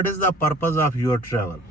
What is the purpose of your travel?